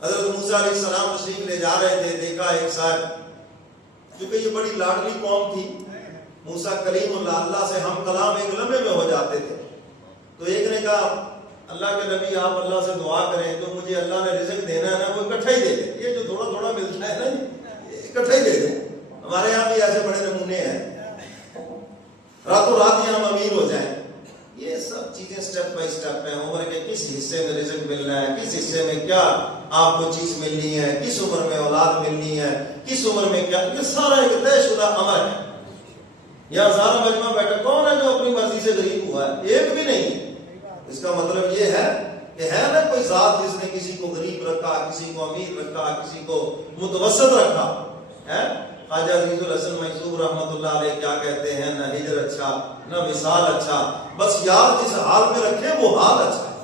حضرت موسیٰ علیہ السلام تشریف لے جا رہے تھے، دیکھا ایک صاحب، کیونکہ یہ بڑی لاڈلی قوم تھی، موسیٰ کلیم اللہ سے ہم کلام ایک لمحے میں ہو جاتے تھے، تو ایک نے کہا اللہ کے نبی آپ اللہ سے دعا کریں تو مجھے اللہ نے رزق دینا ہے نا وہ اکٹھا ہی دے دیں، یہ جو تھوڑا تھوڑا ملتا ہے نا اکٹھا ہی دے دیں۔ ہمارے یہاں بھی ایسے بڑے نمونے ہیں، راتوں رات ہم امیر ہو جائیں۔ یہ سب چیزیں سٹیپ بائی سٹیپ ہیں، عمر کے کس حصے میں رزق ملنا ہے، کس حصے میں کیا آپ کو چیز ملنی ہے، کس عمر میں اولاد ملنی ہے، کس عمر میں کیا، یہ سارا ایک طے شدہ امر ہے۔ یا سارا مجمع بیٹھا کون ہے جو اپنی مرضی سے غریب ہوا ہے؟ ایک بھی نہیں۔ اس کا مطلب یہ ہے کہ ہے نا کوئی ذات جس نے کسی کو غریب رکھا، کسی کو امیر رکھا، کسی کو متوسط رکھا ہے۔ خواجہ عزیز الحسن میسور رحمۃ اللہ علیہ کیا کہتے ہیں، نہ ہجر اچھا نہ وصال اچھا، بس یار جس حال میں رکھے وہ حال اچھا ہے،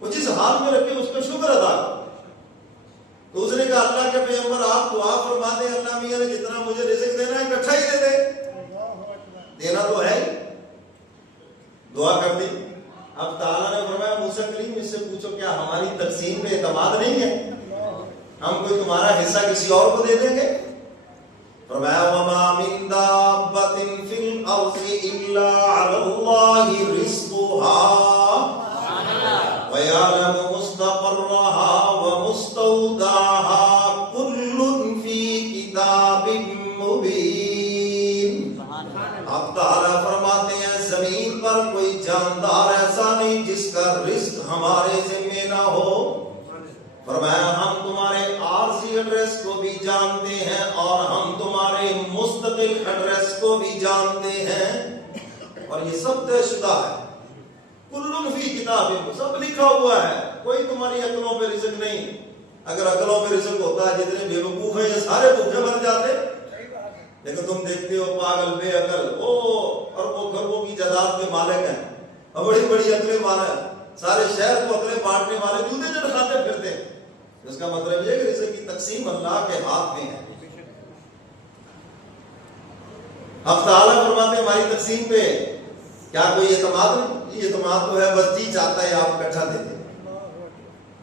وہ جس حال میں رکھے اس کا شکر ادا کرو۔ تو اس نے کہا اللہ کے پیغمبر آپ دعا فرما دیں اللہ میاں نے جتنا مجھے رزق دینا ہے اکٹھا ہی دے دے، دینا تو ہے ہی۔ دعا کر دی۔ اب تعالیٰ نے فرمایا موسیٰ کلیم اس سے پوچھو کیا ہماری تقسیم پہ اعتماد نہیں ہے، ہم کوئی تمہارا حصہ کسی اور کو دے دیں گے؟ فرمایا وَمَا مِن دَابَّةٍ فِي الْأَرْضِ إِلَّا عَلَى اللَّهِ رِزْقُهَا وَيَعْلَمُ مُسْتَقَرَّهَا وَمُسْتَوْدَعَهَا كُلٌّ فِي كِتَابٍ مُبِينٍ۔ اب تعالیٰ فرماتے ہیں زمین پر کوئی جاندار ایسا نہیں جس کا رزق ہمارے ذمہ نہ ہو۔ فرمایا ہم تمہارے عارضی ایڈریس کو بھی جانتے ہیں اور ہم تمہارے مستقل ایڈریس کو بھی جانتے ہیں، اور یہ سب طے شدہ ہے۔ کلن فی کتاب، سب لکھا ہوا ہے، کوئی تمہاری عقلوں پہ رزق نہیں۔ اگر عقلوں پہ رزق ہوتا ہے جتنے بے وقوف ہیں یہ سارے بھوکے مر جاتے، لیکن تم دیکھتے ہو پاگل بے عقل اربوں خربوں کی جائیداد کے مالک ہیں اور بڑی بڑی عقلیں والے، سارے شہر کو عقلیں بانٹنے والے جوتے چٹکاتے پھرتے ہیں۔ اس کا مطلب یہ کہ رزق کی تقسیم اللہ کے ہاتھ میں ہے۔ اب تعالیٰ فرماتے ہیں ہماری تقسیم پہ کیا کوئی اعتماد نہیں؟ یہ اعتماد تو ہے، بس جی چاہتا ہے آپ اکٹھا دے دیں۔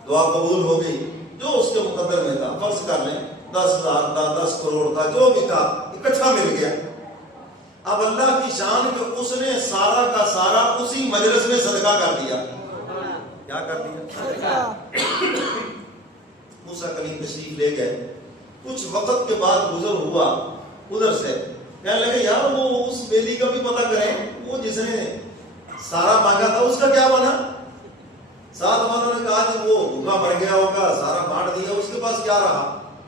دعا قبول ہو گئی، جو اس کے مقدر میں تھا، فرض کر لیں 10,000 تھا، 10 کروڑ تھا، جو بھی تھا اکٹھا مل گیا۔ اب اللہ کی شان کہ اس نے سارا کا سارا اسی مجلس میں صدقہ کر دیا۔ کیا کر دیا؟ موسیٰ کلیم تشریف لے گئے، کچھ وقت کے بعد گزر ہوا ادھر سے، کہنے لگے یار وہ اس بیلی کا بھی پتہ کریں، وہ جس نے سارا مانگا تھا اس کا کیا بنا؟ ساتھ والوں نے کہا کہ وہ بھوکا مر گیا ہوگا، سارا بانٹ دیا، اس کے پاس کیا رہا؟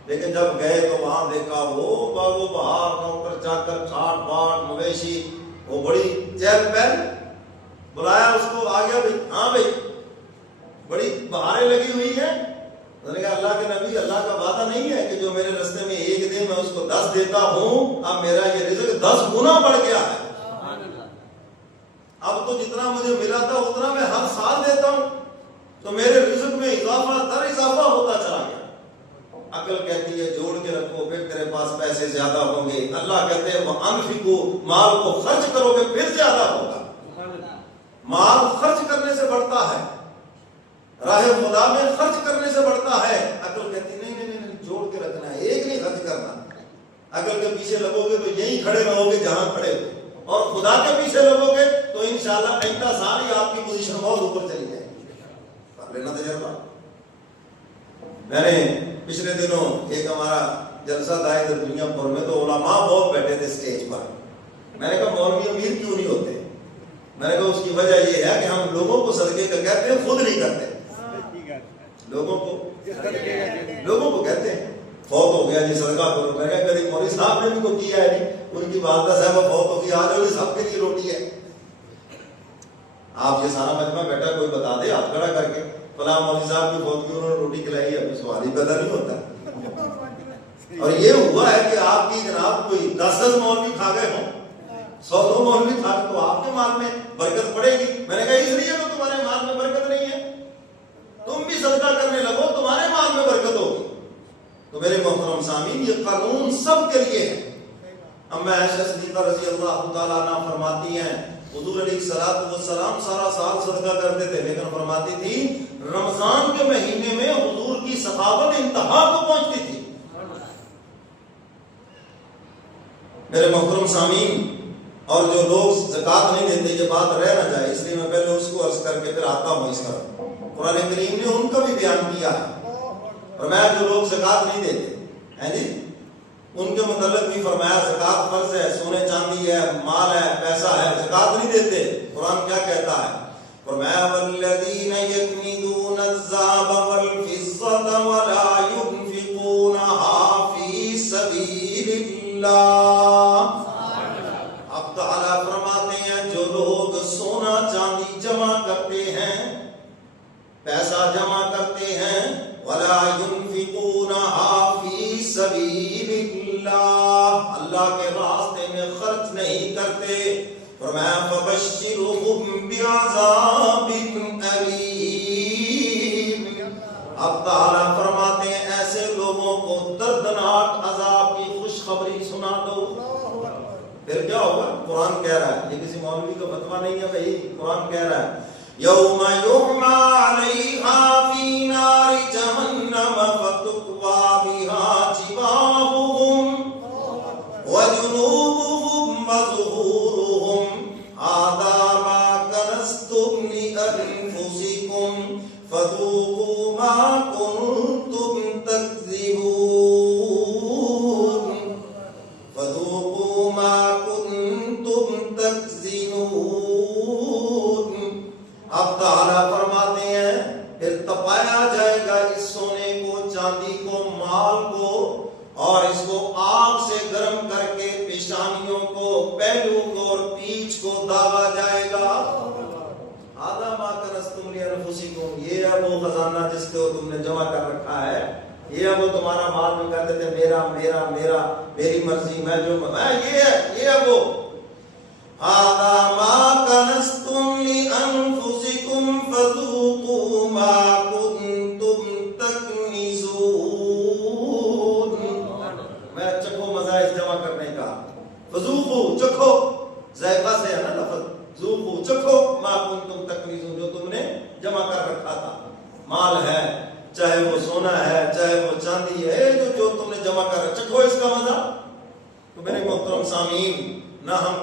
لیکن جب گئے تو وہاں دیکھا وہ باغ و بہار، نوکر چاکر، کھاٹ باٹ، مویشی، وہ بڑی چہل پہل۔ بلایا اس کو، آ گیا بھائی، ہاں بھائی بڑی بہاریں لگی ہوئی ہیں۔ انہوں نے کہا اللہ کے نبی اللہ کا وعدہ نہیں ہے کہ جو میرے رستے میں ایک دن میں اس کو 10 دیتا ہوں، اب میرا یہ رزق 10 گنا بڑھ گیا ہے، اب تو جتنا مجھے ملا تھا اتنا میں ہر سال دیتا ہوں، تو میرے رزق میں اضافہ در اضافہ ہوتا چلا گیا۔ عقل کہتی ہے جوڑ کے رکھو پھر تیرے پاس پیسے زیادہ ہوں گے، اللہ کہتے ہیں وَأَنفِقُوا، مال کو خرچ کرو گے پھر زیادہ ہوگا۔ مال خرچ کرنے سے بڑھتا ہے، راہ خدا میں خرچ کرنے سے بڑھتا ہے۔ عقل کہتی نہیں جوڑ کے رکھنا ہے، ایک نہیں خرچ کرنا۔ عقل کے پیچھے لگو گے تو یہیں کھڑے رہو گے جہاں کھڑے ہو، اور خدا کے پیچھے لگو گے تو انشاءاللہ آئندہ سال ہی آپ کی پوزیشن بہت اوپر چلی جائے گی۔ کر لینا تجربہ۔ میں نے پچھلے دنوں ایک ہمارا جلسہ تھا ادھر دنیا پور میں، تو علماء بہت بیٹھے تھے اسٹیج پر۔ میں نے کہا مولوی امیر کیوں نہیں ہوتے؟ میں نے کہا اس کی وجہ یہ ہے کہ ہم لوگوں کو صدقے کا کہتے ہیں، خود نہیں کرتے۔ لوگوں کو کہتے ہیں فوت ہو گیا جی صدقہ کرو، میں نے کبھی مولوی صاحب نے بھی کو کیا ہے نہیں، ان کی والدہ صاحبہ فوت ہو گئی، آ جاؤ سب کے لیے روٹی ہے۔ آپ یہ سارا مجمع بیٹھا کوئی بتا دے ہاتھ کھڑا کر کے فلاں مولوی صاحب کی فوت کی انہوں نے روٹی کھلائی ہے، ابھی سوال ہی پیدا نہیں ہوتا۔ اور یہ ہوا ہے کہ آپ کی جناب کوئی 10 مولوی کھا گئے ہوں، 100 مولوی کھا گئے، تو آپ کے مال میں برکت پڑے گی؟ میں نے کہا اس لیے تو تمہارے مال میں برکت نہیں ہے، تم بھی صدقہ کرنے لگو تمہارے مال میں برکت ہوگی۔ تو میرے محترم سامعین یہ قانون سب کے لیے ہے۔ اما عائشہ صدیقہ رضی اللہ تعالیٰ عنہ فرماتی ہیں حضور علیہ السلام سارا سال صدقہ کرتے تھے، لیکن فرماتی تھی رمضان کے مہینے میں حضور کہاں کو پہنچتی تھی. میرے محترم سامعین، اور جو لوگ زکوٰۃ نہیں دیتے، یہ بات رہ نہ جائے اس لیے میں پہلے اس کو عرض کر کے پھر آتا ہوں اس طرف. قرآن کریم نے ان کا بھی بیان کیا ہے، اور میں جو لوگ زکوٰۃ نہیں دیتے ہیں جی ان کے متعلق بھی فرمایا زکوٰۃ فرض ہے، سونے چاندی ہے، مال ہے، پیسہ ہے، زکوٰۃ نہیں دیتے. قرآن کیا کہتا ہے؟ فرمایا والذین یکنزون الذهب والفضة ولا ينفقونها فی سبیل اللہ. اب تعالیٰ فرماتے ہیں جو لوگ سونا چاندی جمع کرتے ہیں، پیسہ جمع کرتے ہیں، ولا ينفقونها فی سبیل اللہ، اللہ کے راستے میں خرچ نہیں کرتے، فرمایا فبشرهم بعذاب الیم. اب تعالیٰ فرماتے ہیں ایسے لوگوں کو دردناک عذاب کی خوشخبری سنا دو. پھر کیا ہوگا؟ قرآن کہہ رہا ہے، یہ کسی مولوی کا فتویٰ نہیں ہے بھائی، قرآن کہہ رہا ہے یوم یحمى علیہا فی نار جہنم فتکوی بہا جباہہم وجنوبہم وظہورہم ھذا ما کنزتم لانفسکم فذوقوا ما کنتم تکذبون فذوقوا ما کنتم تکذبون. اب تعالیٰ فرماتے ہیں پھر تپایا جائے گا اس سونے کو، چاندی کو، مال کو، اور اس کو آگ سے گرم کر کے پیشانیوں کو، پہلو کو اور پیٹھ کو داغا جائے گا. ھذا ما کنزتم لانفسکم، یہ ہے وہ خزانہ جس کو تم نے جمع کر رکھا ہے، یہ ہے وہ تمہارا مال میں کہتے تھے میرا میرا میرا، میری مرضی، میں جو میں یہ ہے وہ. ھذا ما کنزتم لانفسکم فذوقوا ما کنتم تکنزون. میں چکھو مزہ اس جمع کرنے کا، فذوقوا چکھو، ذائقہ سے ہے نا لفظ، ذوقوا چکھو ما کنتم تکنزون، جو تم نے جمع کر رکھا تھا. مال ہے، چاہے وہ سونا ہے، چاہے وہ چاندی ہے، جو تم نے جمع کر رکھا، چکھو اس کا مزہ. تو میرے محترم سامعین، نہ ہم